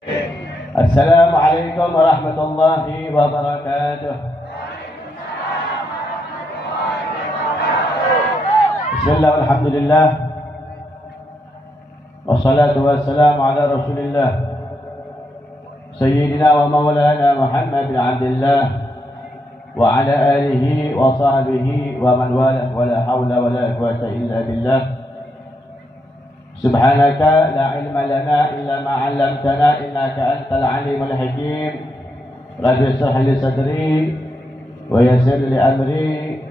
Assalamualaikum warahmatullahi wabarakatuh. Bismillah, alhamdulillah, wassalatu wassalamu ala rasulillah Sayyidina wa maulana Muhammad bin Abdullah wa ala alihi wa sahbihi wa man walah, wa la hawla wa la quwwata illa billah. Subhanaka la ilma lana illa ma 'allamtana innaka antal alimul hakim. Rabbi shrah li sadri wa yassir li amri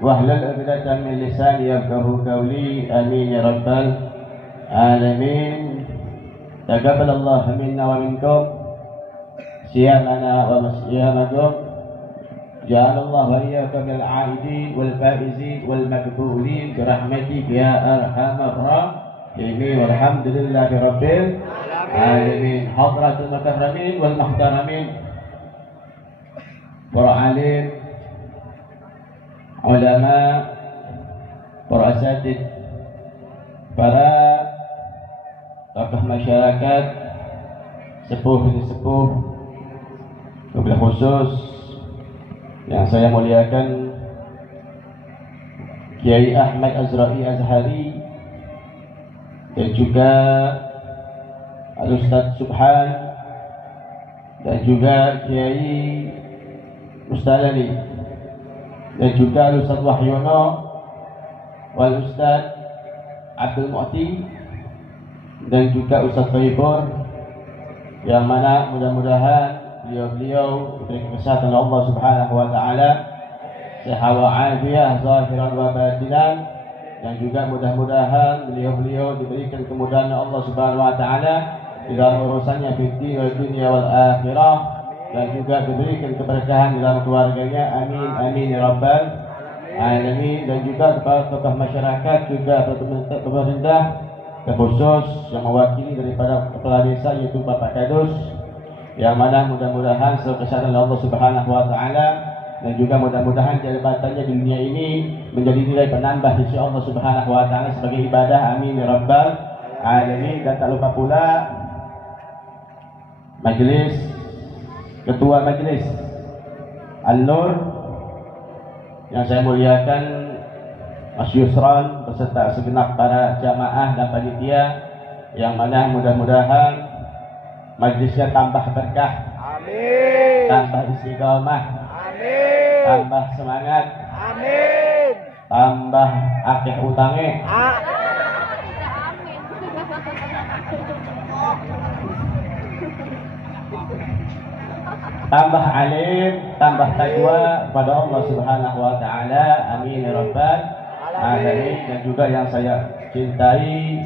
wahlul 'uqdatam min lisani yafqahu qawli. Amin ya rabbal alamin. Taqabbalallahu minna wa minkum siyamana wa masyamakum. Ja'alallahu wa iyyakum minal 'aidin wal faizin wal maqbulin bi rahmatika ya arhamar rahimin. Walhamdulillahi rabbil alamin. Hadratul mukarramin wal muhtaramin, para alim, ulama, para asatid, para tokoh masyarakat, sepuh dan sepuh, wabil khusus yang saya muliakan Kiai Ahmad Azra'i Azhari dan juga Al-Ustadz Subhan dan juga Kiai Mustalani dan juga Al-Ustadz Wahyono wal Ustadz Abdul Mu'ti dan juga Ustadz Faibur, yang mana mudah-mudahan beliau diberi kesehatan oleh Allah Subhanahu wa taala, sehat wa afiah zahiran wa batinan, dan juga mudah-mudahan beliau diberikan kemudahan oleh Allah Subhanahu wa taala di dalam urusannya fid dunya wal akhirah, dan juga diberikan keberkahan dalam keluarganya. Amin amin ya rabbal alamin. Dan juga kepada tokoh masyarakat, juga pemerintah khusus yang mewakili daripada kepala desa yaitu Bapak Kadus, yang mana mudah-mudahan selalu kesehatan Allah Subhanahu wa taala, dan juga mudah-mudahan jabatannya di dunia ini menjadi nilai penambah di sisi Allah Subhanahu wa taala sebagai ibadah. Amin ya rabbal alamin. Dan tak lupa pula majelis, ketua majelis An-Nur yang saya muliakan Mas Yusran beserta segenap para jamaah dan panitia, yang mana mudah-mudahan majlisnya tambah berkah, amin, tambah istiqamah, amin, tambah semangat, amin, tambah akeh utange, tambah alim, tambah takwa kepada Allah Subhanahu wa taala. Amin ya rabbal alamin. Dan juga yang saya cintai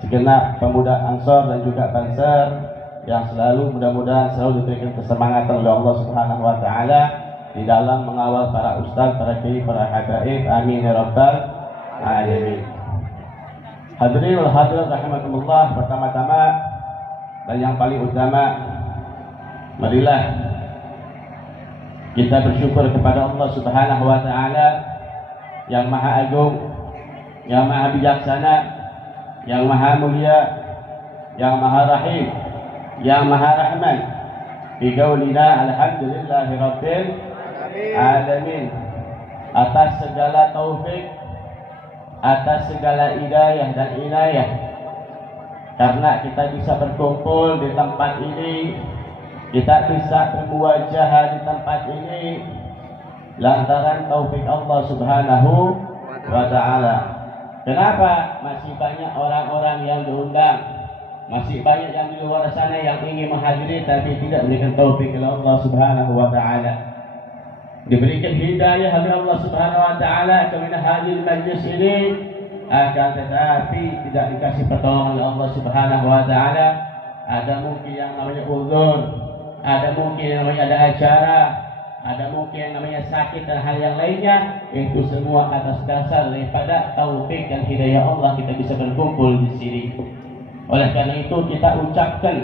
segenap pemuda Ansor dan juga Banser, yang selalu mudah-mudahan selalu diberikan kesemangatan oleh Allah Subhanahu wa taala di dalam mengawal para ustaz, para kiai, para habaib. Amin ya rabbal alamin. Hadirin wal hadirat rahimakumullah, pertama-tama dan yang paling utama, marilah kita bersyukur kepada Allah Subhanahu wa taala yang maha agung, yang maha bijaksana, yang maha mulia, yang maha rahim, yang maha rahman, biqaulina alhamdulillahi rabbil alamin, atas segala taufik, atas segala hidayah dan inayah, karena kita bisa berkumpul di tempat ini, kita bisa bermuwajahah di tempat ini lantaran taufik Allah Subhanahu wa taala. Kenapa masih banyak orang-orang yang diundang, masih banyak yang di luar sana yang ingin menghadiri tapi tidak diberikan taufik oleh Allah Subhanahu wa taala, diberikan hidayah oleh Allah Subhanahu wa taala ke hadil majlis ini, akan tetapi tidak dikasih pertolongan oleh Allah Subhanahu wa taala. Ada mungkin yang namanya uzur, ada mungkin yang namanya ada acara, ada mungkin yang namanya sakit dan hal yang lainnya. Itu semua atas dasar daripada taufik dan hidayah Allah kita bisa berkumpul di sini. Oleh karena itu kita ucapkan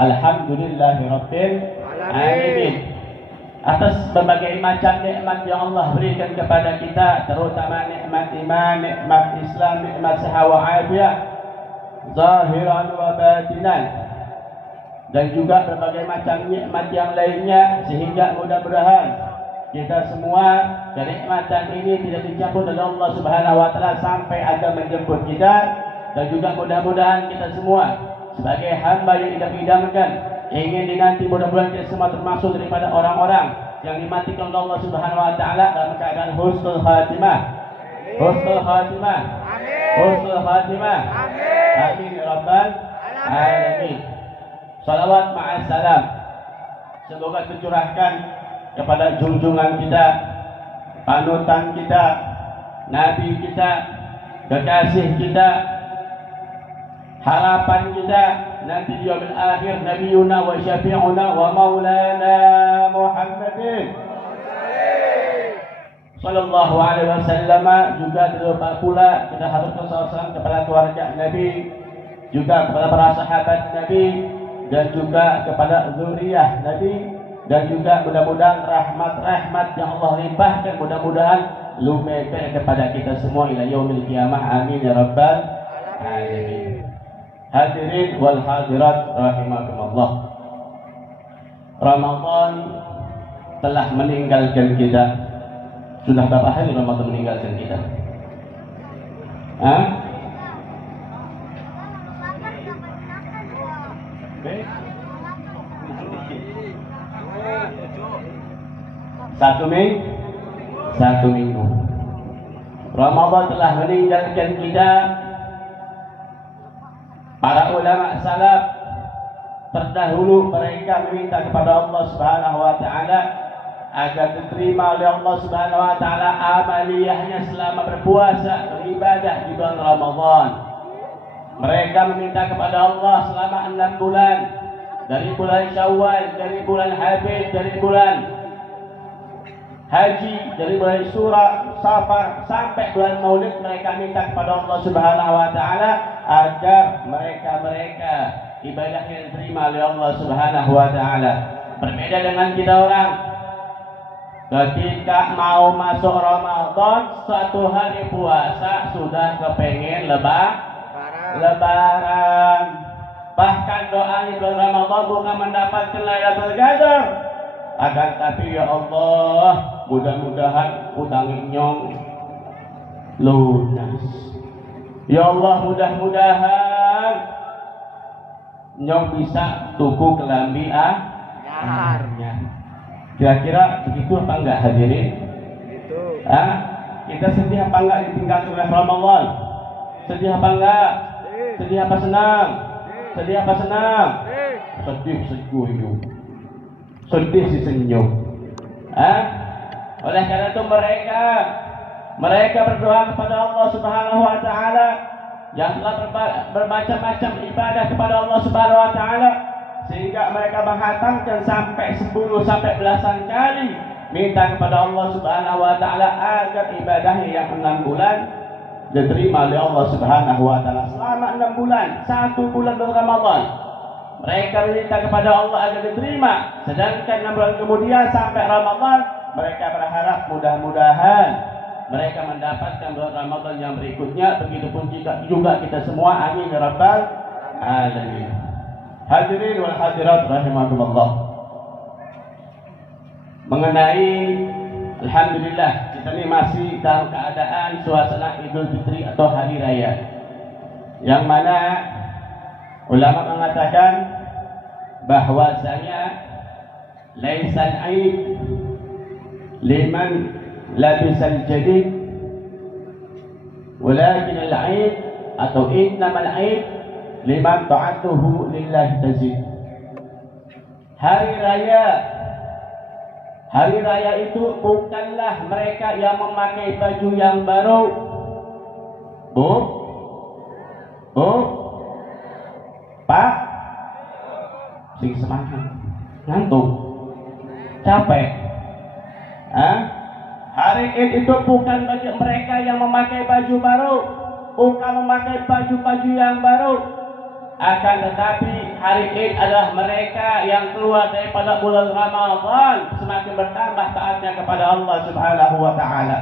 alhamdulillahirabbil alamin atas berbagai macam nikmat yang Allah berikan kepada kita, terutama nikmat iman, nikmat Islam, nikmat sehat wa afiah zahiran wa batinan. dan juga berbagai macam nikmat yang lainnya, sehingga mudah-mudahan kita semua kenikmatan ini tidak dicabut oleh Allah Subhanahu wa taala sampai ada menjemput kita, dan juga mudah-mudahan kita semua sebagai hamba yang idam-idamkan ingin dinanti, mudah-mudahan kita semua termasuk daripada orang-orang yang dimatikan oleh Allah Subhanahu wa taala dalam keadaan husnul khatimah. Husnul khatimah. Husnul khatimah. Amin ya rabbal alamin. Salawat ma'assalam semoga tercurahkan kepada junjungan kita, panutan kita, nabi kita, kekasih kita, harapan kita nanti di yaumil akhir, nabiyuna wa syafi'una wa maulana Muhammadin sallallahu alaihi wasallam. Juga terlupa pula kita harapkan salam kepada keluarga Nabi, juga kepada para sahabat Nabi, dan juga kepada zuriyah Nabi, dan juga mudah-mudahan rahmat-rahmat yang Allah limpahkan mudah-mudahan lumekan kepada kita semua ila yaumil qiyamah. Amin ya rabbal alamin. Hadirin wal hadirat rahimakumullah, Ramadan telah meninggalkan kita. Sudah berapa hari Ramadan meninggalkan kita? Hah? Satu minggu. Ramadan telah meninggalkan kita. Para ulama salaf terdahulu mereka meminta kepada Allah Subhanahu wa taala agar diterima oleh Allah Subhanahu wa taala amaliyahnya selama berpuasa, beribadah di bulan Ramadan. Mereka meminta kepada Allah selama 6 bulan, dari bulan Syawal, dari bulan Habib, dari bulan Haji, dari bulan Syura, Safar sampai bulan Maulid. Mereka minta kepada Allah Subhanahu wa taala agar mereka ibadahnya diterima oleh Allah Subhanahu wa taala. Berbeda dengan kita orang, ketika mau masuk Ramadan, suatu hari puasa sudah kepengen lebaran. Bahkan doanya bulan Ramadan bukan mendapatkan Lailatul Qadar, akan tapi ya Allah, mudah-mudahan utang nyong lunas. Ya Allah, mudah-mudahan nyong bisa tuku kelambi anyarnya. Kira-kira begitu apa enggak hadirin? Kita sedih apa enggak ditinggalkan oleh Ramadan? Sedih apa enggak? Sedih apa senang? Sedih apa senang? Sedih senyum. Sedih si senyum. Oleh karena itu mereka berdoa kepada Allah Subhanahu wa taala yang telah bermacam-macam ibadah kepada Allah Subhanahu wa taala, sehingga mereka menghatamkan sampai 10 sampai belasan kali minta kepada Allah Subhanahu wa taala agar ibadahnya yang 6 bulan diterima oleh Allah Subhanahu wa taala. Selama 6 bulan, 1 bulan bulan Ramadan, mereka minta kepada Allah agar diterima. Sedangkan 6 bulan kemudian sampai Ramadan, mereka berharap mudah-mudahan mereka mendapatkan bulan Ramadan yang berikutnya. Begitupun juga kita semua. Amin ya rabbal alamin. Hadirin wal hadirat rahimakumullah. Mengenai alhamdulillah, kita ini masih dalam keadaan suasana Idul Fitri atau hari raya, yang mana ulama mengatakan bahwasanya laisal aid liman labisal jadid, walakin al-aid atau innamal aid liman ta'atuhu lillahi tazid. Hari raya itu bukanlah mereka yang memakai baju yang baru. Pak, sing semangat, ngantuk, capek. Hari Id itu bukan bagi mereka yang memakai baju baru, bukan memakai baju-baju yang baru. Akan tetapi hari Id adalah mereka yang keluar daripada bulan Ramadan semakin bertambah taatnya kepada Allah Subhanahu wa taala.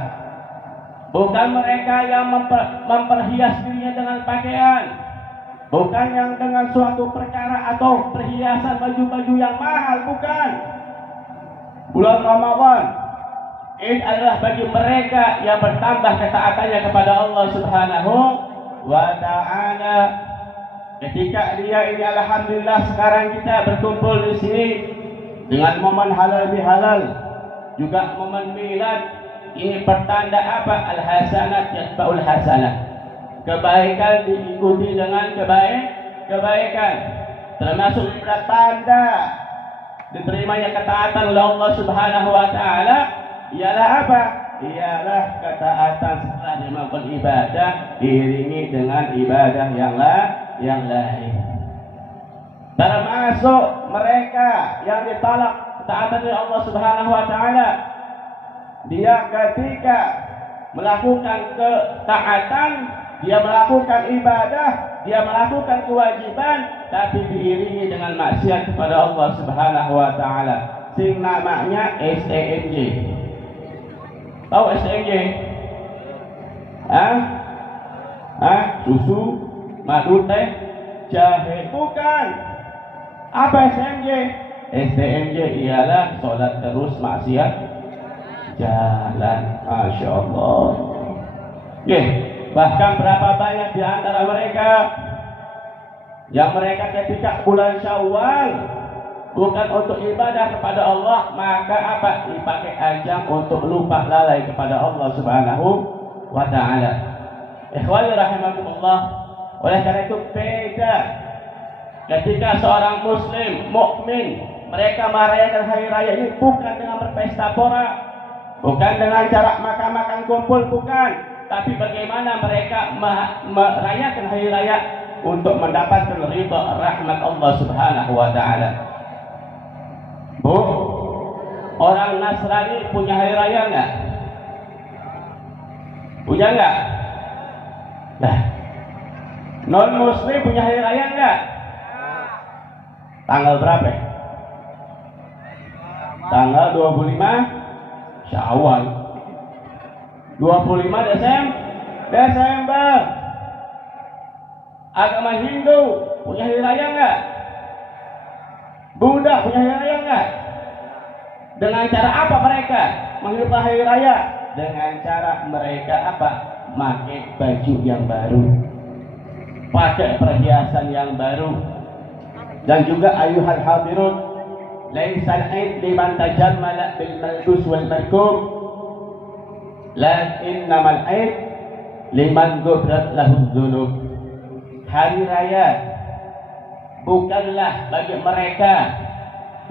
Bukan mereka yang memperhias dirinya dengan pakaian, Bukan yang dengan suatu perkara atau perhiasan baju-baju yang mahal, bukan. Bulan Ramadan ini adalah bagi mereka yang bertambah ketaatannya kepada Allah Subhanahu wa ta'ala. Ketika dia ini, alhamdulillah, sekarang kita berkumpul di sini dengan momen halal bihalal, juga momen milad. Ini pertanda apa? Al-hasanat yatba'ul hasanah. Kebaikan diikuti dengan kebaikan. Termasuk tanda diterimanya ketaatan oleh Allah Subhanahu wa ta'ala ialah apa? Ialah ketaatan setelah melakukan ibadah diiringi dengan ibadah yang lain. Termasuk mereka yang ditolak ketaatan oleh Allah Subhanahu wa ta'ala, dia ketika melakukan ketaatan, dia melakukan ibadah, dia melakukan kewajiban, tapi diiringi dengan maksiat kepada Allah Subhanahu wa ta'ala. Sing namanya SEMJ. Tahu SEMJ? Susu, madu, teh, jahe. Bukan. Apa SEMJ? SEMJ ialah sholat terus maksiat jalan. Masya Allah. Bahkan berapa banyak di antara mereka yang mereka ketika bulan Syawal bukan untuk ibadah kepada Allah, maka apa? Dipakai ajang untuk lupa lalai kepada Allah Subhanahu wa ta'ala. Ikhwani rahimakumullah. Oleh karena itu beda ketika seorang muslim mukmin mereka merayakan hari raya ini bukan dengan berpesta pora, bukan dengan cara makan-makan kumpul, bukan. Tapi bagaimana mereka merayakan hari raya untuk mendapatkan ridha rahmat Allah Subhanahu wa ta'ala. Bu, orang Nasrani punya hari raya enggak? Punya enggak? Nah, non muslim punya hari raya enggak? Tanggal berapa? Tanggal 25 Syawal. 25 Desember. Agama Hindu punya hari raya enggak? Buddha punya hari raya enggak? Dengan cara apa mereka menghidupkan hari raya? Dengan cara mereka apa? Pakai baju yang baru, pakai perhiasan yang baru. Dan juga ayuhal hadirun, laisal aid liman tajammala bil malbus wal markub, la innamal aid liman ghufrat lahu dzunub. Hari raya bukanlah bagi mereka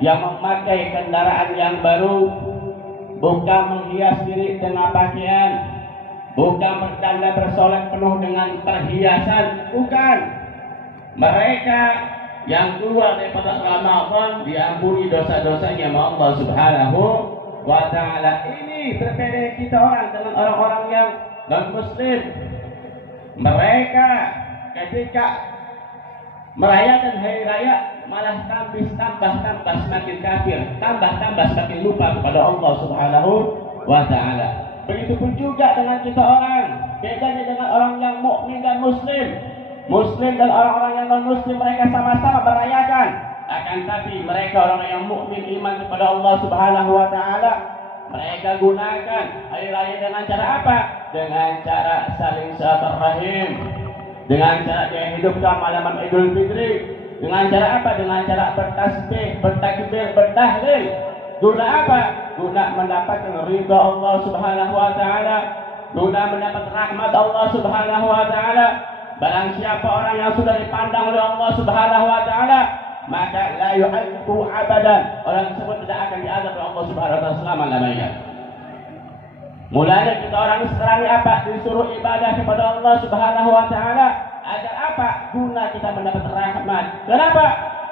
yang memakai kendaraan yang baru, bukan menghias diri dengan pakaian, bukan bertanda bersolek penuh dengan perhiasan, bukan. Mereka yang keluar daripada Ramadan diampuni dosa-dosanya sama Allah Subhanahu wa ta'ala. Ini berbeda kita orang dengan orang-orang yang non-muslim. Mereka ketika merayakan hari raya malah tambah semakin kafir, tambah semakin lupa kepada Allah Subhanahu wa ta'ala. Begitupun juga dengan kita orang. Bedanya dengan orang yang mukmin dan muslim. Muslim dan orang-orang yang non-muslim mereka sama-sama merayakan. Akan tapi mereka orang yang mukmin iman kepada Allah Subhanahu wa ta'ala, mereka gunakan hari raya dengan cara apa? Dengan cara saling silaturahim, dengan cara dia hidupkan malam Idul Fitri, dengan cara apa? Dengan cara bertasbih, bertakbir, bertahlil. Guna apa? Guna mendapatkan ridha Allah Subhanahu wa ta'ala, guna mendapat rahmat Allah Subhanahu wa ta'ala. Barang siapa orang yang sudah dipandang oleh Allah Subhanahu wa ta'ala, maka la yu'adzbu abadan, orang tersebut tidak akan diazab oleh Allah Subhanahu wa ta'ala selama-lamanya. Mulanya kita orang sekarang ini apa? Disuruh ibadah kepada Allah Subhanahu wa ta'ala. Agar apa? Guna kita mendapat rahmat. Kenapa?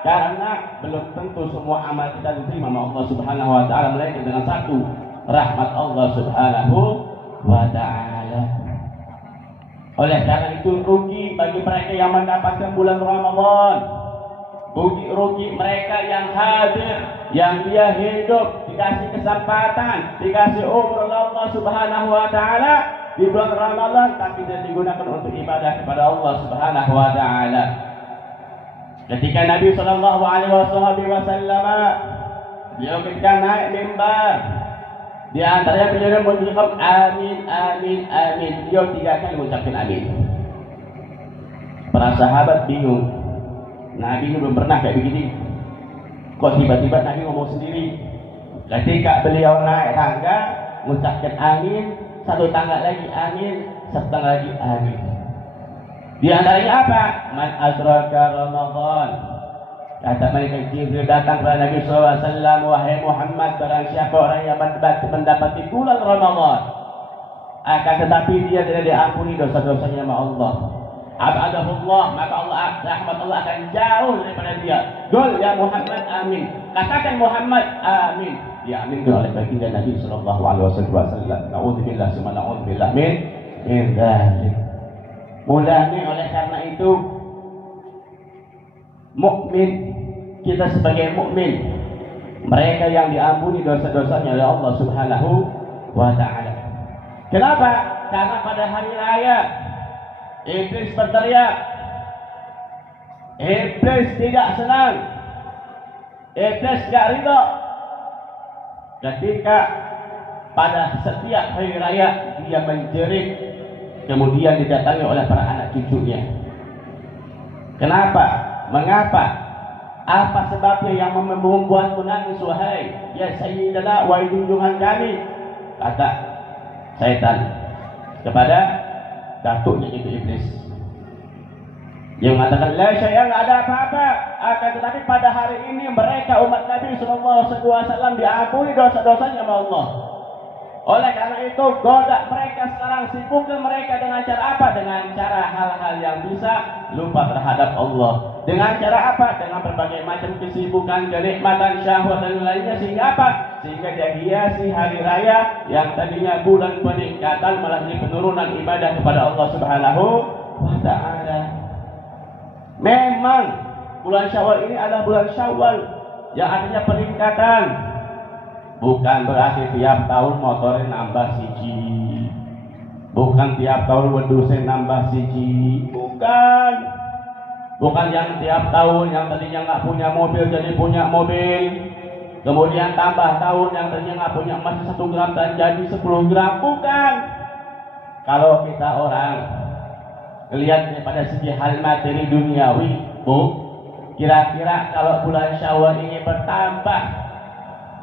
Karena belum tentu semua amal kita diterima oleh Allah Subhanahu wa ta'ala, melainkan dengan satu, rahmat Allah Subhanahu wa ta'ala. Oleh karena itu rugi bagi mereka yang mendapatkan bulan Ramadan, rugi mereka yang hadir, yang dia hidup dikasih kesempatan, dikasih umur oleh Allah Subhanahu wa ta'ala di bulan Ramadan, tapi tidak digunakan untuk ibadah kepada Allah Subhanahu wa ta'ala. Ketika Nabi Sallallahu Alaihi Wasallam beliau ketika naik mimbar, di antaranya beliau mengucapkan amin, amin, amin. Beliau 3 kali mengucapkan amin. Para sahabat bingung. Nabi belum pernah kayak begini. Kok tiba-tiba Nabi ngomong sendiri? Ketika beliau naik tangga, mengucapkan amin, 1 tangga lagi amin, 1 tangga lagi amin. Di antaranya apa? Man adraka Ramadan. Kata malaikat Jibril datang kepada Nabi SAW, wahai Muhammad, barang siapa orang yang mendapati bulan Ramadan, akan tetapi dia tidak diampuni dosa-dosanya sama Allah, abadahullah, maka rahmat Allah akan jauh daripada dia. Qul ya Muhammad amin. Katakan Muhammad amin. Diaminkan oleh baginda Nabi sallallahu alaihi wasallam. Nauzubillah summa nauzubillah min dzalik. Mulanya oleh karena itu mukmin, kita sebagai mukmin, mereka yang diampuni dosa-dosanya oleh Allah Subhanahu wa taala. Kenapa? Karena pada hari raya iblis berteriak, iblis tidak senang, iblis tidak ridho ketika pada setiap hari raya dia menjerit, kemudian didatangi oleh para anak cucunya. Kenapa? Mengapa? Apa sebabnya yang membuatmu nangis, wahai ya Sayyidina, wahai junjungan kami? Kata syaitan kepada datuknya itu iblis, yang mengatakan la syai'a, enggak ada apa-apa. Akan tetapi pada hari ini mereka umat Nabi sallallahu alaihi wasallam diampuni dosa-dosanya oleh Allah. Oleh karena itu goda mereka sekarang, sibukkan mereka dengan cara apa? Dengan cara hal-hal yang bisa lupa terhadap Allah. Dengan cara apa? Dengan berbagai macam kesibukan, kenikmatan, syahwat dan lainnya. Sehingga apa? Sehingga dia hiasi hari raya yang tadinya bulan peningkatan malah jadi penurunan ibadah kepada Allah Subhanahu wa taala. Memang bulan Syawal ini adalah bulan Syawal yang artinya peningkatan. Bukan berarti tiap tahun motornya nambah siji, bukan tiap tahun wedusnya nambah siji, bukan yang tiap tahun yang tadinya nggak punya mobil jadi punya mobil, kemudian tambah tahun yang tadinya nggak punya emas 1 gram dan jadi 10 gram, bukan. Kalau kita orang lihat daripada segi hal materi duniawi, kira-kira kalau bulan Syawal ini bertambah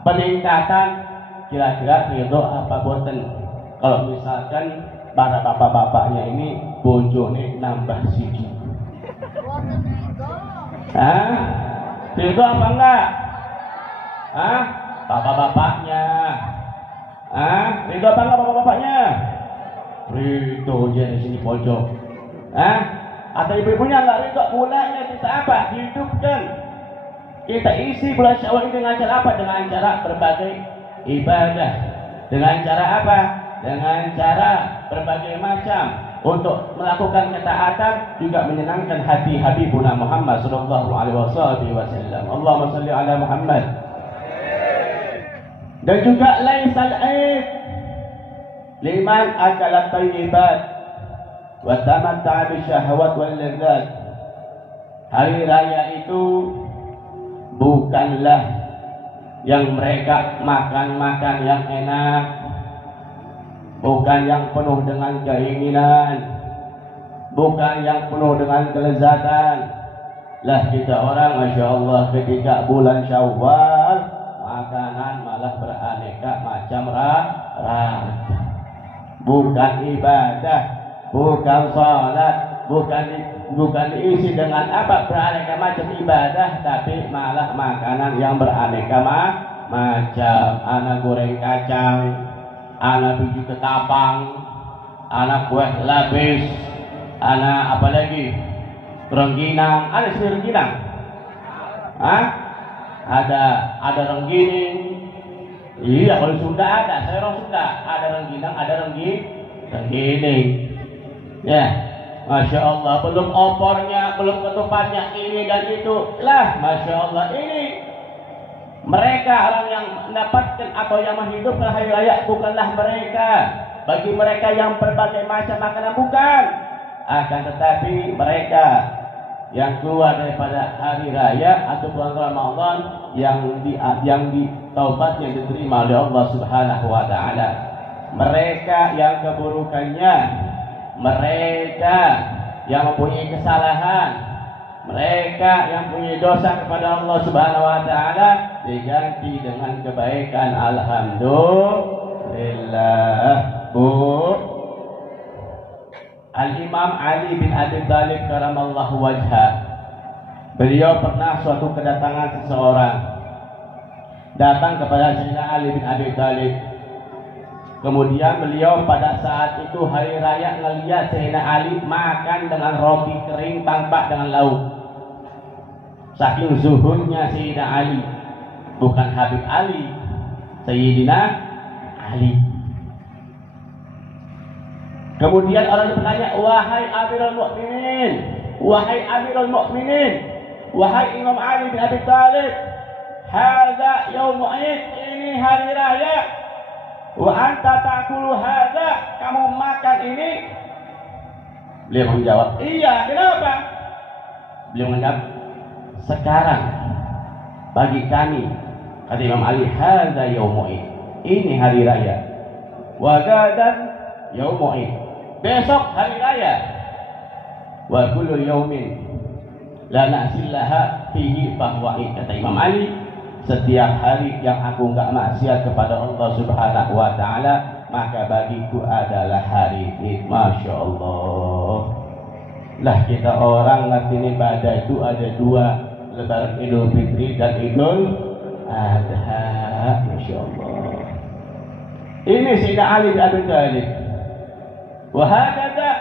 peningkatan, kira-kira ridho apa boten? Kalau misalkan para bapak-bapaknya ini bojone nambah siji, ridho apa enggak? Bapak-bapaknya, ridho apa enggak bapak-bapaknya? Ridho dia di sini pojok, atau ibu-ibunya enggak ridho? Mulanya kita apa? Hidupkan. Kita isi bulan Syawal ini dengan cara apa? Dengan cara berbagai ibadah. Dengan cara apa? Dengan cara berbagai macam untuk melakukan ketaatan, juga menyenangkan hati Habibuna Muhammad sallallahu alaihi wasallam. Allahumma shalli ala Muhammad. Dan juga laisal aid liman akala thayyibat wa tamatta'a bi syahwat wal ladzat. Hari raya itu bukanlah yang mereka makan-makan yang enak, bukan yang penuh dengan keinginan, bukan yang penuh dengan kelezatan. Lah kita orang, Masya Allah, ketika bulan Syawal makanan malah beraneka macam ragam. Bukan ibadah, bukan salat, bukan diisi dengan apa beraneka macam ibadah, tapi malah makanan yang beraneka macam. Anak goreng kacang, anak biji ketapang, anak kue lapis, anak apa lagi, rengginang. Ada sih rengginang? Ada renggining. Iya, kalau Sunda ada, saya orang Sunda. Ada rengginang, ada renggining. Ya, Masya Allah, belum opornya, belum ketupatnya, ini dan itu. Lah, Masya Allah, ini mereka orang yang mendapatkan atau yang menghidupkan hari raya bukanlah mereka. Bagi mereka yang berbagai macam makanan bukan. Akan tetapi mereka yang keluar daripada hari raya atau bulan Ramadan yang taubatnya diterima oleh Allah Subhanahu wa taala. Mereka yang keburukannya, mereka yang mempunyai kesalahan, mereka yang punya dosa kepada Allah Subhanahu wa taala diganti dengan kebaikan. Alhamdulillah. Bu, Al-Imam Ali bin Abi Thalib karamallahu wajha, beliau pernah suatu kedatangan seseorang datang kepada Sayyidina Ali bin Abi Thalib. Kemudian beliau pada saat itu hari raya ngelihat Sayyidina Ali makan dengan roti kering tanpa dengan lauk. Saking zuhudnya Sayyidina Ali, bukan Habib Ali, Sayyidina Ali. Kemudian orang bertanya, wahai Amirul Mukminin, wahai Amirul Mukminin, wahai Imam Ali bin Abi Thalib, hadza yaum Id, ini hari raya, wa anta ta'kulu hadza, kamu makan ini. Beliau menjawab, iya, kenapa? Beliau menjawab, sekarang bagi kami, kata Imam Ali, hadza yaum Id, ini hari raya, wa gadan yaum Id, besok hari raya, wa kullu yaumin la na'sillaha fihi fahuwa id, kata Imam Ali, setiap hari yang aku enggak maksiat kepada Allah Subhanahu wa taala maka bagiku adalah hari Id. Masya Allah. Lah kita orang ngerti ibadah itu ada dua, Lebaran Idul Fitri dan Idul Adha. Masya Allah. Ini Sayyidina Ali bin Abi Thalib. Wahakata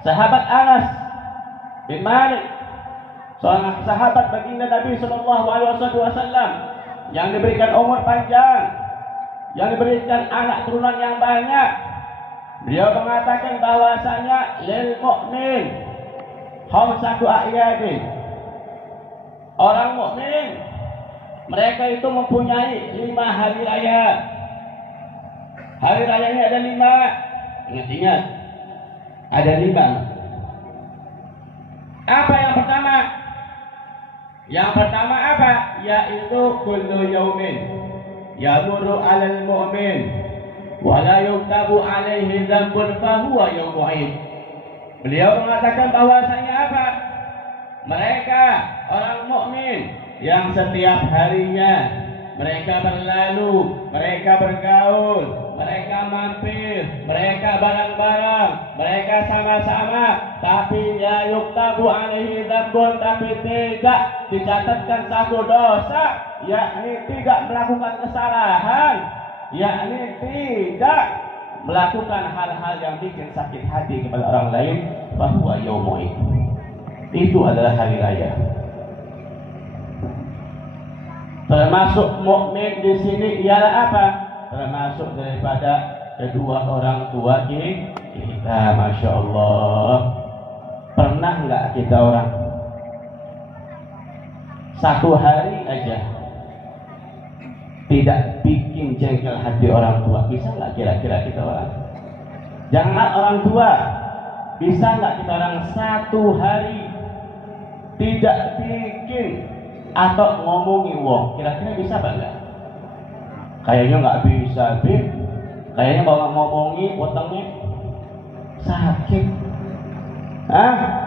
sahabat Anas bin Malik, seorang sahabat baginda Nabi Sallallahu Alaihi Wasallam yang diberikan umur panjang, yang diberikan anak turunan yang banyak. Beliau mengatakan bahwasanya lil mukmin khamsatu a'yadin, orang mukmin mereka itu mempunyai 5 hari raya. Hari rayanya ada 5. Ingat-ingat, ada 5. Apa yang pertama? Yang pertama apa? Yaitu kullu yaumin yamurru 'alal mu'min wa la yuktabu 'alaihi dzambun fa huwa yaumul 'id. Beliau mengatakan bahwasanya apa? Mereka orang mukmin yang setiap harinya mereka berlalu, mereka bergaul, mereka mampir, mereka bareng-bareng, mereka sama-sama, tapi ya yuktabu alaihi dzambun, tapi tidak dicatatkan satu dosa, yakni tidak melakukan kesalahan, yakni tidak melakukan hal-hal yang bikin sakit hati kepada orang lain. Bahwa yaumul Id, itu adalah hari raya. Termasuk mukmin di sini ialah apa? Termasuk daripada kedua orang tua kita. Masya Allah. Pernah nggak kita orang satu hari aja tidak bikin jengkel hati orang tua? Bisa nggak kira-kira kita orang? Jangan orang tua, bisa nggak kita orang satu hari tidak bikin atau ngomongi wong? Kira-kira bisa apa enggak? Kayaknya nggak bisa, Bib. Kayaknya bawa ngomongi wetengnya sakit.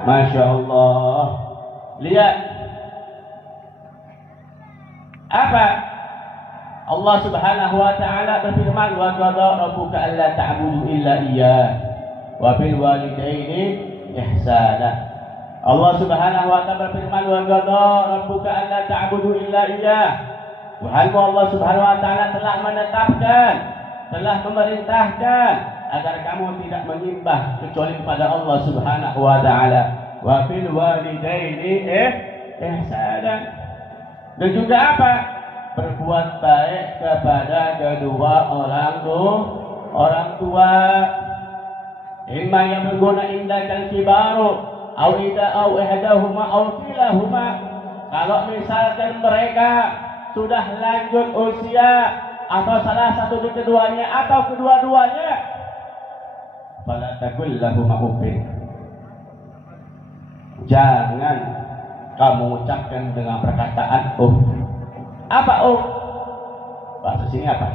Masya Allah. Lihat apa Allah Subhanahu wa taala berfirman, wa qada rabbuka alla ta'budu illa iyyah wa bil walidaini ihsana. Allah Subhanahu wa taala berfirman, wa qada rabbuka alla ta'budu illa iyyah. Tuhanmu Allah Subhanahu wa taala telah menetapkan, telah memerintahkan agar kamu tidak menyembah kecuali kepada Allah Subhanahu wa taala. Wa bil walidaini ihsana. Dan juga apa? Berbuat baik kepada kedua orang tua. Imma yang berguna indakal kibaru au ihdahuma au kilahuma. Kalau misalkan mereka sudah lanjut usia atau salah satu di keduanya atau kedua-duanya, fala taqul lahum uffin. Jangan kamu ucapkan dengan perkataan Apa bahasa sini apa?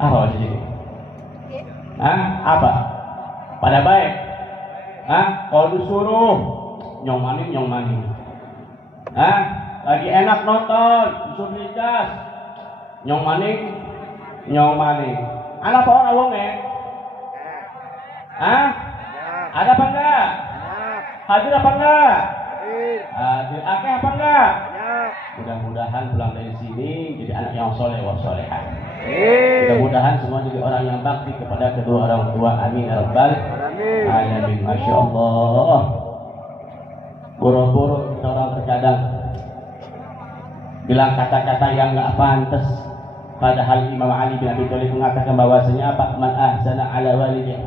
Apa bahasa sini? Apa? Pada baik. Kalau disuruh nyong maning. Lagi enak nonton, disuruh beli gas, nyong maning. Anak orang awongnya? Ada apa enggak? Hadir apa enggak? Hadir. Akeh apa enggak? Mudah-mudahan pulang dari sini jadi anak yang soleh wa solehah. Mudah-mudahan semua jadi orang yang bakti kepada kedua orang tua. Amin ya rabbal alamin. Masya Allah. Buru-buru kita orang terkadang bilang kata-kata yang enggak pantas. Padahal Imam Ali bin Abi Thalib mengatakan bahwasanya apa? Man ahsana ala walidih.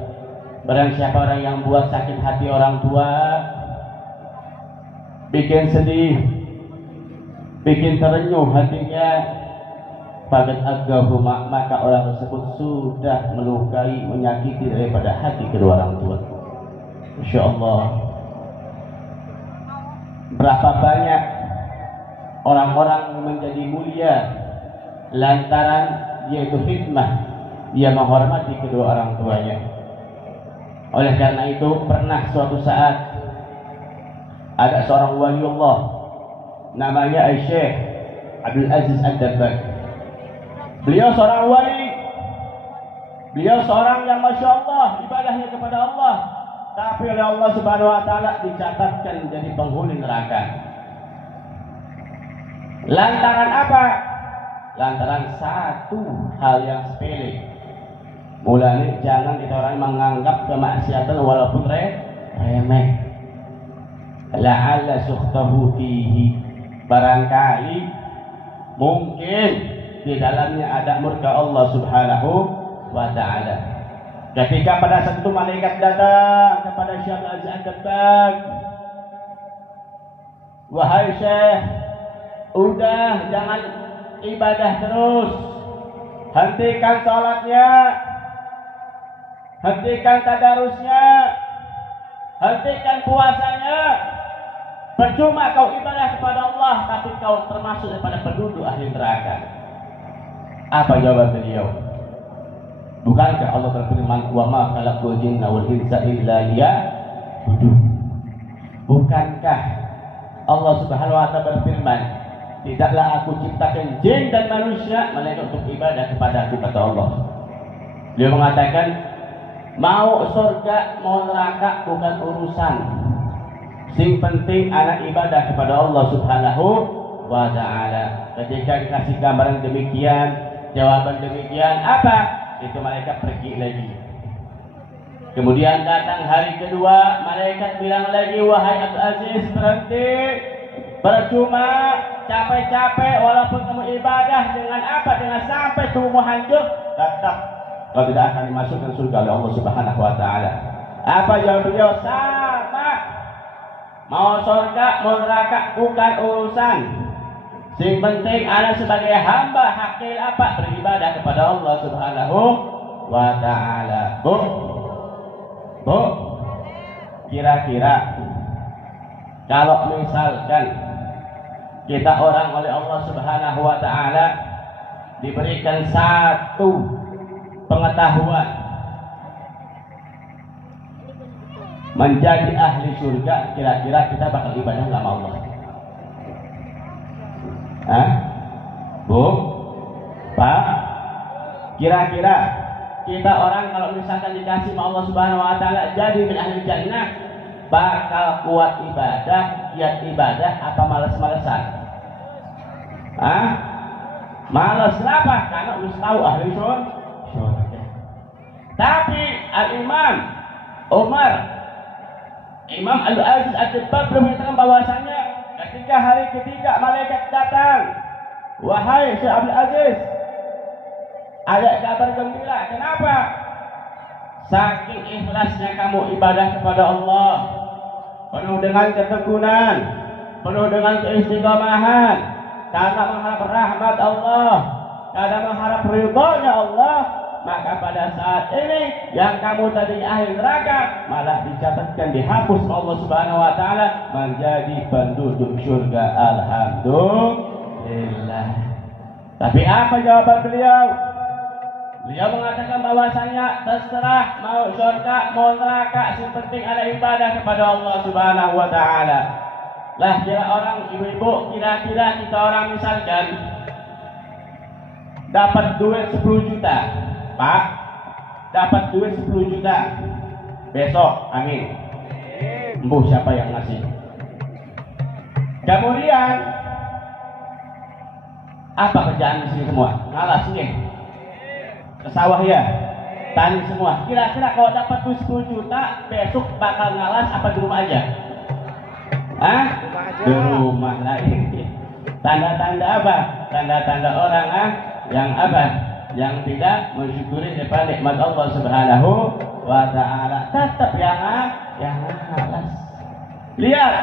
Barang siapa orang yang buat sakit hati orang tua, bikin sedih, bikin terenyuh hatinya, padat agahuma, maka orang tersebut sudah melukai, menyakiti daripada hati kedua orang tua. Insya Allah. Berapa banyak orang-orang menjadi mulia lantaran dia itu hikmah, dia menghormati kedua orang tuanya. Oleh karena itu pernah suatu saat ada seorang waliullah namanya Syekh Abdul Aziz Ad-Dabbagh. Beliau seorang wali, beliau seorang yang masya Allah ibadahnya kepada Allah, tapi oleh Allah Subhanahu Wa Taala dicatatkan menjadi penghuni neraka. Lantaran apa? Lantaran satu hal yang sepele. Mulanya jangan kita orang menganggap kemaksiatan walaupun remeh. La'alla sukhtahu fihi, barangkali mungkin di dalamnya ada murka Allah Subhanahu wa Ta'ala. Ketika pada saat itu malaikat datang kepada Syekh Aziz Ad-Dabbagh, wahai Syekh, udah jangan ibadah terus, hentikan salatnya, hentikan tadarusnya, hentikan puasanya. Percuma kau ibadah kepada Allah, tapi kau termasuk daripada penduduk ahli neraka. Apa jawaban beliau? Bukankah Allah berfirman, wa ma khalaqul jinna wal insa illa liya'budun? Bukankah Allah Subhanahu wa Ta'ala berfirman, tidaklah aku ciptakan jin dan manusia melainkan untuk ibadah kepada aku, kata Allah. Dia mengatakan, mau surga mau neraka bukan urusan, sing penting anak ibadah kepada Allah Subhanahu wa Ta'ala. Ketika dikasih gambaran demikian, jawaban demikian, apa? Itu malaikat pergi lagi. Kemudian datang hari kedua, malaikat bilang lagi, wahai Abdul Aziz, berhenti, percuma, capek-capek, walaupun kamu ibadah dengan apa? Dengan sampai tubuhmu hancur, tetap kau tidak akan dimasukkan surga oleh Allah Subhanahu wa Ta'ala. Apa jawab beliau? Sama. Mau surga, mau neraka bukan urusan. Yang penting ana sebagai hamba hakil apa? Beribadah kepada Allah Subhanahu wa Ta'ala. Bu, kira-kira kalau misalkan kita orang oleh Allah Subhanahu wa Ta'ala diberikan satu pengetahuan menjadi ahli surga, kira-kira kita bakal ibadah sama Allah? Bu, Pak, kira-kira kita orang kalau misalkan dikasih sama Allah Subhanahu wa Ta'ala jadi min ahli jannah, bakal kuat ibadah, giat ibadah, apa malas-malesan? Malas. Kenapa? Karena harus tahu ahli surga. Tapi Al-Imam Umar, Imam Al-Aziz Ad-Dabbagh bermengatakan bahwasanya ketika hari ketiga malaikat datang, wahai Syekh Abdul Aziz, ada kabar gembira. Kenapa? Saking ikhlasnya kamu ibadah kepada Allah, penuh dengan ketekunan, penuh dengan keistiqomahan, karena mengharap rahmat Allah, karena mengharap ridhonya Allah, maka pada saat ini yang kamu tadi ahli neraka malah dicatatkan dihapus Allah Subhanahu wa taala menjadi penduduk surga. Alhamdulillah. Tapi apa jawaban beliau? Beliau mengatakan bahwasanya terserah mau surga mau neraka, yang penting ada ibadah kepada Allah Subhanahu wa taala. Lah kira orang ibu-ibu, kira-kira kita orang misalkan dapat duit 10 juta, Pak, dapat duit 10 juta besok, amin. Embuh siapa yang ngasih? Kemudian apa kerjaan di sini semua? Ngalas nih, ke sawah ya, tani semua. Kira-kira kalau dapat duit 10 juta besok bakal ngalas apa di rumah aja? Hah? Di rumah lain. Tanda-tanda apa? Tanda-tanda orang yang apa? Yang tidak mensyukuri daripada nikmat Allah Subhanahu wa taala. Tetap yang ngalas. Lihat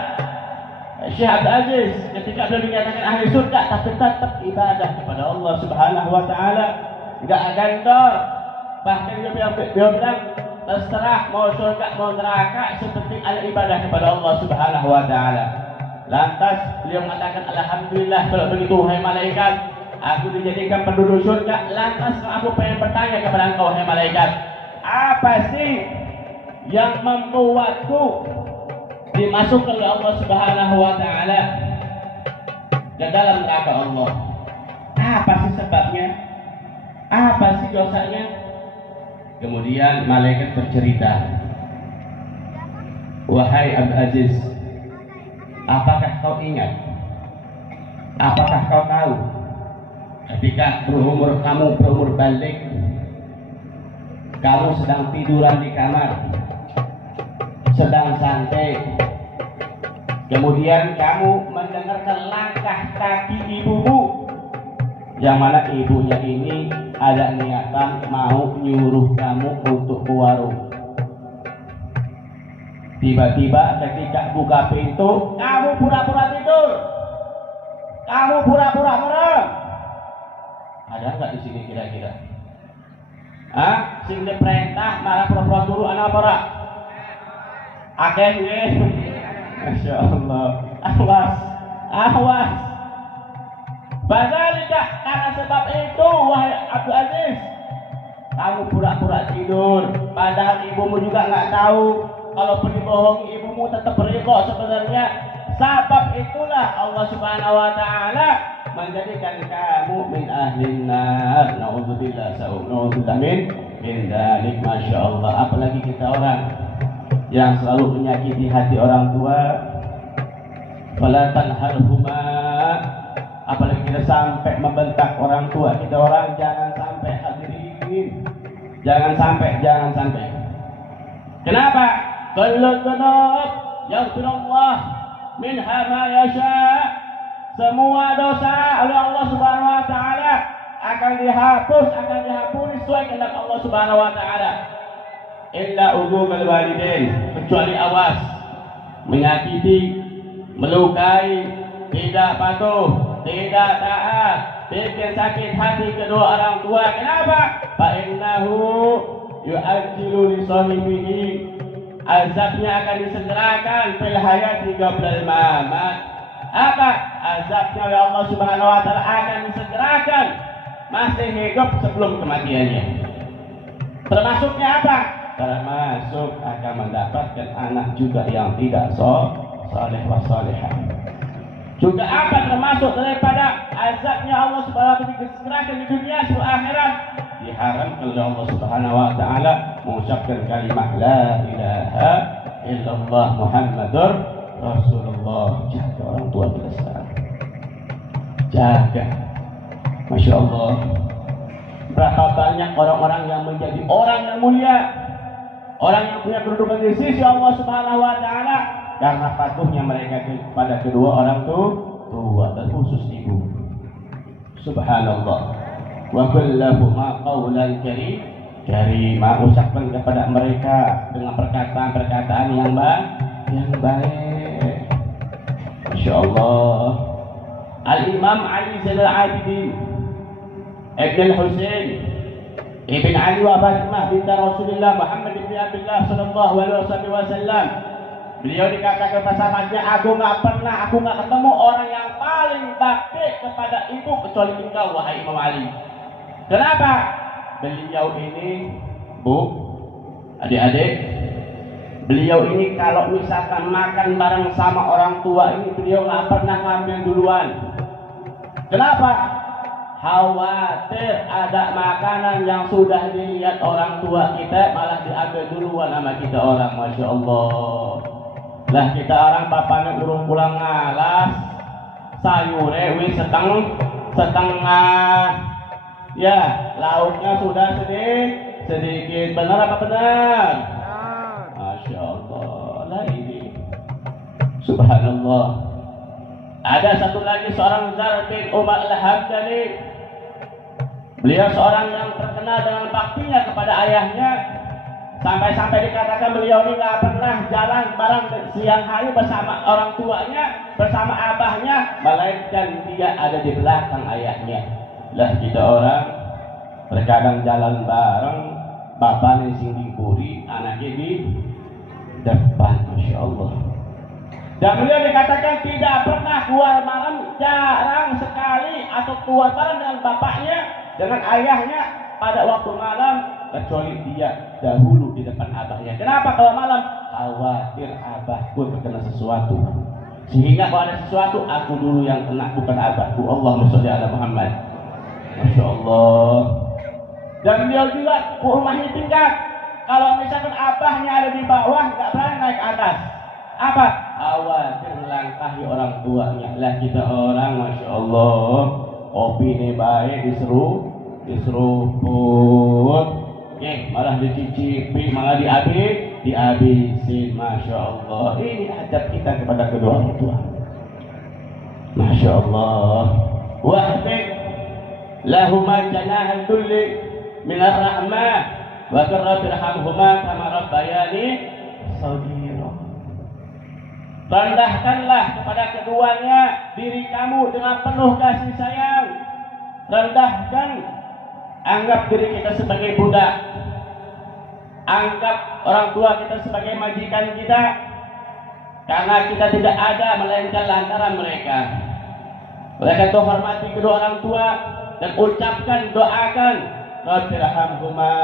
Syekh Abdul Aziz ketika beliau dikatakan ahli surga tapi tetap ibadah kepada Allah Subhanahu wa taala, enggak gandor. Bahkan beliau bilang terserah mau surga mau neraka, seperti ada ibadah kepada Allah Subhanahu wa taala. Lantas beliau mengatakan alhamdulillah kalau begitu wahai malaikat, aku dijadikan penduduk surga. Lantas aku pengen bertanya kepada engkau wahai malaikat, apa sih yang membuatku dimasukkan oleh Allah Subhanahu wa taala ke dalam neraka Allah? Apa sih sebabnya? Apa sih dosanya? Kemudian malaikat bercerita, wahai Abdul Aziz, apakah kau ingat? Apakah kau tahu ketika kamu berumur balik, kamu sedang tiduran di kamar, sedang santai, kemudian kamu mendengarkan langkah kaki ibumu, yang mana ibunya ini ada niatan mau nyuruh kamu untuk ke warung. Tiba-tiba ketika buka pintu, kamu pura-pura tidur, kamu pura-pura merem. Ada nggak di sini kira-kira? Sing diperintah malah pura-pura turu anak apa? Akhirnya, Masya Allah, awas. Bazalika, karena sebab itu wahai Abdul Aziz, kamu pura-pura tidur, padahal ibumu juga nggak tahu. Kalau dibohongi ibumu tetap beriko sebenarnya. Sebab itulah Allah Subhanahu wa taala menjadikan kamu min ahlin nar. Nauzubillah min dzalik. Masya Allah. Apalagi kita orang yang selalu menyakiti hati orang tua, fala tanharhuma. Apalagi kita sampai membentak orang tua kita orang, jangan sampai hadirin, jangan sampai. Kenapa? Kullu dzunub yaghfirullah minha ma yasha. Semua dosa oleh Allah Subhanahu wa taala akan dihapus, akan diampuni sesuai kehendak Allah Subhanahu wa taala. Illa uququl walidain, kecuali awas menyakiti, melukai, tidak patuh, tidak taat, bikin sakit hati kedua orang tua. Kenapa? Fa innahu yu'ajjilu li sahibihi, azabnya akan disegerakan fil hayati qablal mamat. Apa? Azabnya oleh Allah Subhanahu wa taala akan disegerakan masih hidup sebelum kematiannya. Termasuknya apa? Termasuk akan mendapatkan anak juga yang tidak saleh wa salihah. Juga apa termasuk daripada azabnya Allah Subhanahu wa taala disegerakan di dunia sebelum akhirat? Diharamkan oleh Allah Subhanahu wa taala mengucapkan kalimat la ilaha illallah Muhammadur Rasulullah. Jaga orang tua kita sekarang. Jaga. Masya Allah. Berapa banyak orang-orang yang menjadi orang yang mulia, orang yang punya kedudukan di sisi Allah Subhanahu wa taala karena patuhnya mereka kepada kedua orang tua dan khusus ibu. Subhanallah. Wa kullahuma qawlan karimah, ucapkan kepada mereka dengan perkataan-perkataan yang baik. Masya Allah. Al-Imam Ali Zainal Abidin Ibn al-Husain Ibn Ali wa Fatimah binti Rasulullah Muhammad bin Abdullah sallallahu alaihi wasallam. Beliau dikatakan pasangannya, aku nggak ketemu orang yang paling bakti kepada ibu kecuali engkau wahai Imam Ali. Kenapa? Beliau ini, Bu, adik-adik, beliau ini kalau misalkan makan bareng sama orang tua ini, beliau nggak pernah ngambil duluan. Kenapa? Khawatir ada makanan yang sudah dilihat orang tua kita malah diambil duluan sama kita orang. Masya Allah. Lah kita orang bapaknya urung pulang ngalas, sayure wis setengah, ya lauknya sudah sedikit. Benar apa benar? Masya Allah. Lah ini subhanallah. Ada satu lagi seorang Zar bin Umar al-Hamdani. Beliau seorang yang terkenal dengan baktinya kepada ayahnya. Sampai-sampai dikatakan beliau ini nggak pernah jalan bareng siang hari bersama orang tuanya, bersama abahnya, melainkan dia ada di belakang ayahnya. Lah kita orang terkadang jalan bareng, bapaknya sing di buri, anaknya di depan. Masya Allah. Dan beliau dikatakan tidak pernah keluar malam, jarang sekali, atau keluar bareng dengan bapaknya, dengan ayahnya pada waktu malam, kecuali dia dahulu di depan abahnya. Kenapa kalau malam? Khawatir abahku terkena sesuatu. Sehingga kalau ada sesuatu, aku dulu yang kena, bukan abahku. Allahumma sholli ala Muhammad. Masya Allah. Dan beliau juga rumahnya tingkat. Kalau misalkan abahnya ada di bawah, nggak berani naik atas. Apa? Khawatir melangkahi orang tuanya. Lah kita orang, Masya Allah, opini baik diseruput, malah dicicipi, malah dihabisin. Masya Allah. Ini adab kita kepada kedua orang tua. Masya Allah. Wahfid lahuma janahal dulli minar rahmah wa karrabirhamhuma kama rabbayani shaghira. Rendahkanlah kepada keduanya diri kamu dengan penuh kasih sayang. Rendahkan, anggap diri kita sebagai budak, anggap orang tua kita sebagai majikan kita, karena kita tidak ada melainkan lantaran mereka. Oleh karena itu hormati kedua orang tua dan ucapkan, doakan, Rabbirhamhuma,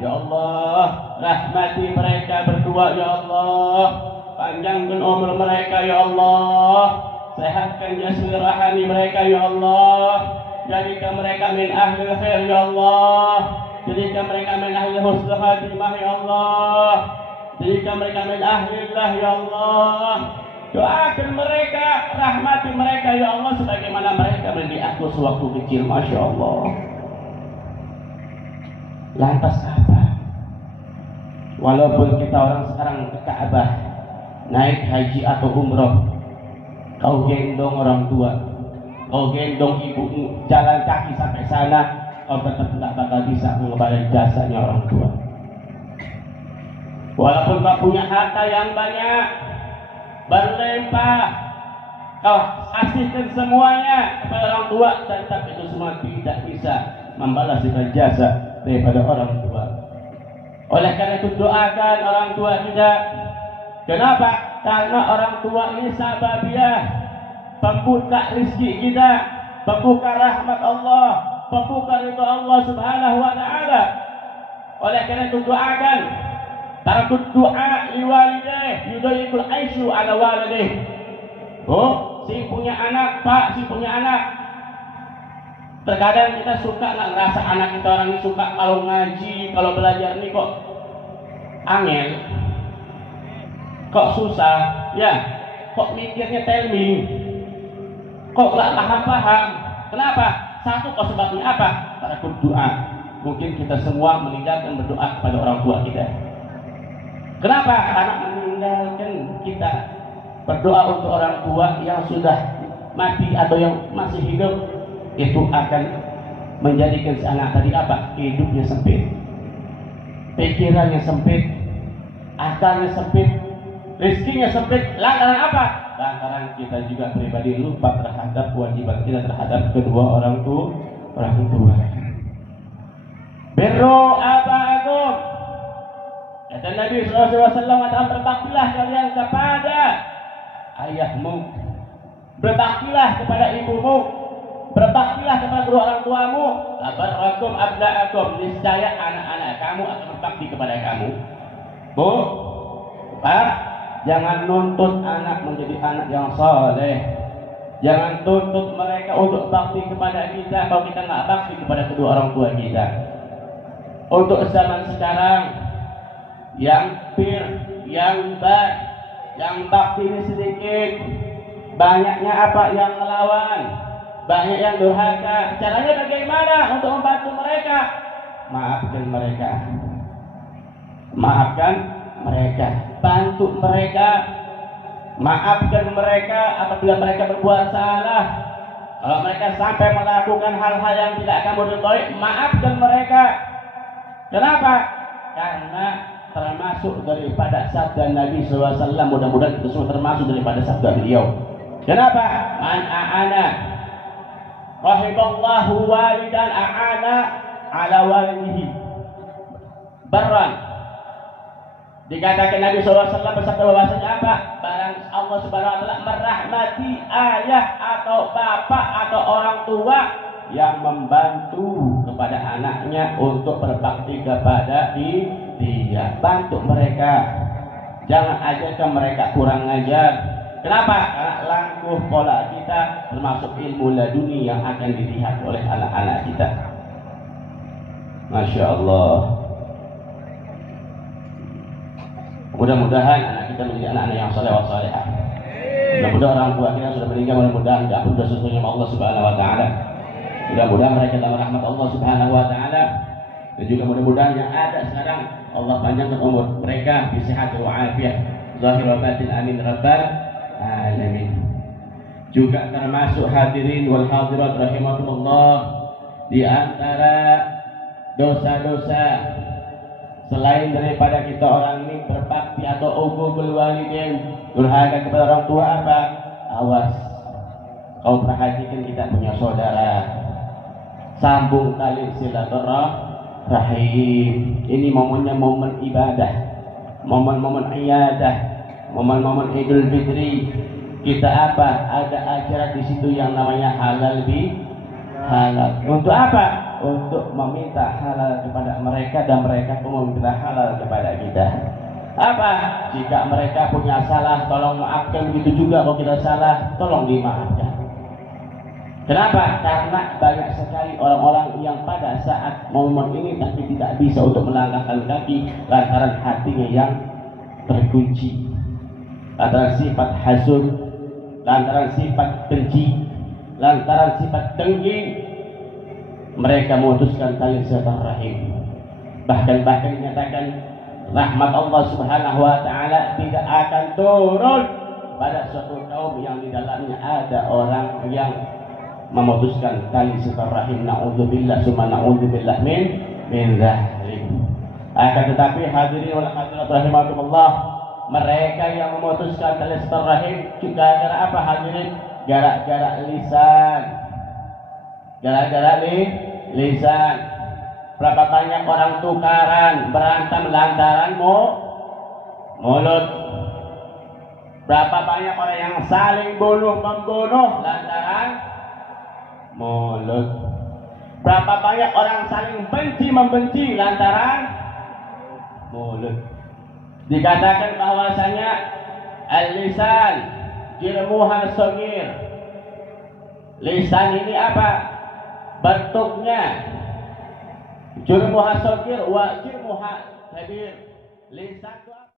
ya Allah, rahmati mereka berdua ya Allah, panjangkan umur mereka ya Allah, sehatkan jasmani rohani mereka ya Allah, jadikan mereka min ahli khair ya Allah, jadikan mereka min ahli husnul khatimah ya Allah, jadikan mereka min ahlillah ya Allah. Doakan mereka, rahmati mereka ya Allah, sebagaimana mereka mendidik aku sewaktu kecil. Masya Allah. Lantas apa? Walaupun kita orang sekarang ke Ka'bah, naik haji atau umroh, kau gendong orang tua, kau gendong ibumu, jalan kaki sampai sana, kau tetap tidak bakal bisa mengembalikan jasanya orang tua. Walaupun kau punya harta yang banyak, berlimpah, kau kasihkan semuanya kepada orang tua, tetap itu semua tidak bisa membalas dengan jasa daripada orang tua. Oleh karena itu doakan orang tua kita. Kenapa? Karena orang tua ini sababiyah pembuka rizki kita, pembuka rahmat Allah, pembuka ridha Allah subhanahu wa ta'ala. Oleh karena itu doakan. Tarakut doa liwalideh yudhayikul aisyu ala walideh. Oh, si punya anak, Pak, si punya anak. Terkadang kita suka nggak ngerasa anak kita orang ini suka kalau ngaji, kalau belajar nih kok angel, kok susah, ya, kok mikirnya telming, kok nggak paham-paham. Kenapa? Satu, kok sebabnya apa? Tarakut doa. Mungkin kita semua meninggalkan berdoa kepada orang tua kita. Kenapa? Karena meninggalkan kita berdoa untuk orang tua yang sudah mati atau yang masih hidup, itu akan menjadikan si anak tadi apa? Hidupnya sempit, pikirannya sempit, akalnya sempit, rezekinya sempit. Lantaran apa? Lantaran kita juga pribadi lupa terhadap kewajiban kita terhadap kedua orang tua. Birru aba'akum. Kata Nabi SAW, berbaktilah kalian kepada ayahmu, berbaktilah kepada ibumu, berbaktilah kepada kedua orang tuamu. Tabarrakum abna'akum, niscaya anak-anak kamu akan berbakti kepada kamu. Bu, Pak, jangan nuntut anak menjadi anak yang saleh. Jangan tuntut mereka untuk bakti kepada kita kalau kita nggak bakti kepada kedua orang tua kita. Untuk zaman sekarang, yang pir, yang bad, yang bakti ini sedikit, banyaknya apa yang melawan, banyak yang durhaka. Caranya bagaimana untuk membantu mereka? Maafkan mereka, maafkan mereka, bantu mereka, maafkan mereka apabila mereka berbuat salah. Kalau mereka sampai melakukan hal-hal yang tidak kamu ridhoi, maafkan mereka. Kenapa? Karena termasuk daripada sabda Nabi SAW. Mudah-mudahan itu semua termasuk daripada sabda beliau. Kenapa? Man a'ana rahimallahu walidan a'ana ala walidihi barran. Dikatakan Nabi SAW bersabda bahwasanya apa? Barang Allah Subhanahu wa taala merahmati ayah atau bapak atau orang tua yang membantu kepada anaknya untuk berbakti kepada dia. Bantu mereka, jangan ajarkan mereka kurang ajar. Kenapa? Karena langkuh pola kita, termasuk ilmu laduni yang akan dilihat oleh anak-anak kita. Masya Allah. Mudah-mudahan anak kita menjadi anak-anak yang saleh wa salihah. Mudah-mudahan orang tua kita sudah meninggal, mudah-mudahan tidak berdosa sesungguhnya Allah Subhanahu wa taala. Mudah-mudahan mereka dalam rahmat Allah Subhanahu wa taala, dan juga mudah-mudahan yang ada sekarang Allah panjangkan umur mereka bi sehat wa afiat zahir wa batin, amin rabbal alamin. Juga termasuk hadirin wal hadirat rahimakumullah, di antara dosa-dosa selain daripada kita orang ini berbakti atau uququl walidain, durhaka kepada orang tua, apa? Awas, kau perhatikan kita punya saudara, sambung tali silaturahim. Ini momennya momen ibadah, momen-momen iyadah, momen-momen Idul Fitri. Kita apa? Ada acara di situ yang namanya halal halal. Untuk apa? Untuk meminta halal kepada mereka dan mereka pun meminta halal kepada kita. Apa? Jika mereka punya salah, tolong maafkan. Begitu juga kalau kita salah, tolong dimaafkan. Kenapa? Karena banyak sekali orang-orang yang pada saat momen ini tapi tidak bisa untuk melangkahkan kaki lantaran hatinya yang terkunci, lantaran sifat hasud, lantaran sifat benci, lantaran sifat dengki. Mereka memutuskan tali silaturahim. Bahkan dinyatakan rahmat Allah Subhanahu wa taala tidak akan turun pada suatu kaum yang di dalamnya ada orang yang memutuskan tali silaturahim. Nauzubillah summa nauzubillah min dzalik. Akan tetapi hadirin wal hadirat rahimakumullah, mereka yang memutuskan tali silaturahim juga gara apa hadirin? Gara-gara lisan. Gara-gara lisan. Berapa banyak orang tukaran berantem lantaran mulut. Berapa banyak orang yang saling membunuh lantaran mulut. Berapa banyak orang saling membenci lantaran mulut. Dikatakan bahwasanya al-lisan jirmuha sogir. Lisan ini apa? Bentuknya jurmuha sogir wa jirmuha kabir. Lisan